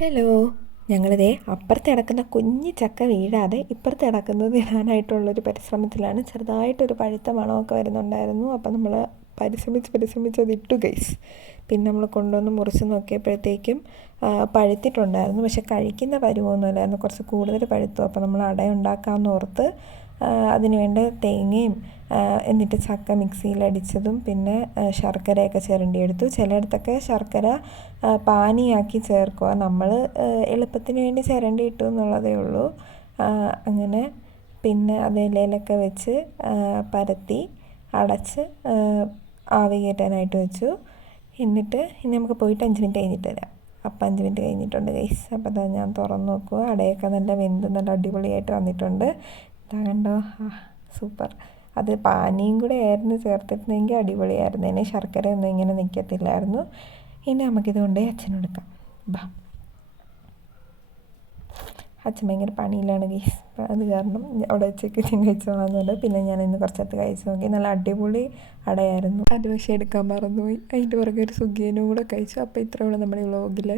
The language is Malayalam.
ഹലോ. ഞങ്ങളിതേ അപ്പുറത്ത് കിടക്കുന്ന കുഞ്ഞ് ചക്ക വീഴാതെ ഇപ്പുറത്ത് കിടക്കുന്നത് ഇടാനായിട്ടുള്ളൊരു പരിശ്രമത്തിലാണ്. ചെറുതായിട്ടൊരു പഴുത്ത മണമൊക്കെ വരുന്നുണ്ടായിരുന്നു. അപ്പം നമ്മൾ പരിശ്രമിച്ച് അത് ഇട്ടു ഗൈസ്. പിന്നെ നമ്മൾ കൊണ്ടുവന്ന് മുറിച്ച് നോക്കിയപ്പോഴത്തേക്കും പഴുത്തിട്ടുണ്ടായിരുന്നു. പക്ഷെ കഴിക്കുന്ന പരുവമൊന്നുമില്ലായിരുന്നു, കുറച്ച് കൂടുതൽ പഴുത്തു. അപ്പോൾ നമ്മൾ അട ഉണ്ടാക്കാമെന്ന് ഓർത്ത് അതിന് വേണ്ട തേങ്ങയും എന്നിട്ട് ചക്ക മിക്സിയിലടിച്ചതും പിന്നെ ശർക്കരയൊക്കെ ചിരണ്ടിയെടുത്തു. ചിലയിടത്തൊക്കെ ശർക്കര പാനിയാക്കി ചേർക്കുക. നമ്മൾ എളുപ്പത്തിന് വേണ്ടി ചിരണ്ടിയിട്ടു എന്നുള്ളതേ ഉള്ളൂ. അങ്ങനെ പിന്നെ അത് ഇലയിലൊക്കെ വെച്ച് പരത്തി അടച്ച് ആവി കയറ്റാനായിട്ട് വെച്ചു. എന്നിട്ട് ഇനി നമുക്ക് പോയിട്ട് 5 മിനിറ്റ് കഴിഞ്ഞിട്ട് വരാം. അപ്പം 5 മിനിറ്റ് കഴിഞ്ഞിട്ടുണ്ട് ഗൈസ്. അപ്പോൾ അതാ ഞാൻ തുറന്ന് നോക്കുക. അടയൊക്കെ നല്ല വെന്ത് നല്ല അടിപൊളിയായിട്ട് വന്നിട്ടുണ്ട്. ഇതാ കണ്ടോ, സൂപ്പർ. അത് പാനിയും കൂടെ ആയിരുന്നു ചേർത്തിട്ടുണ്ടെങ്കിൽ അടിപൊളിയായിരുന്നു. ഇനി ശർക്കര ഒന്നും ഇങ്ങനെ നിൽക്കത്തില്ലായിരുന്നു. ഇനി നമുക്കിത് കൊണ്ടുപോയി അച്ഛനെടുക്കാം. ബാ. അച്ഛൻ ഭയങ്കര പണിയിലാണ് ഗൈസ്. അത് കാരണം അവിടെ വെച്ചേക്ക് ഞാൻ കഴിച്ചോളാമെന്നുണ്ട്. പിന്നെ ഞാൻ ഇന്ന് കുറച്ചടുത്ത് കഴിച്ച് നോക്കി. നല്ല അടിപൊളി അടയായിരുന്നു. അത് പക്ഷേ എടുക്കാൻ മറന്നുപോയി. അതിൻ്റെ പുറകെ ഒരു സുഖിയനും കൂടെ കഴിച്ചു. അപ്പോൾ ഇത്രയുള്ള നമ്മുടെ വ്ളോഗിൽ.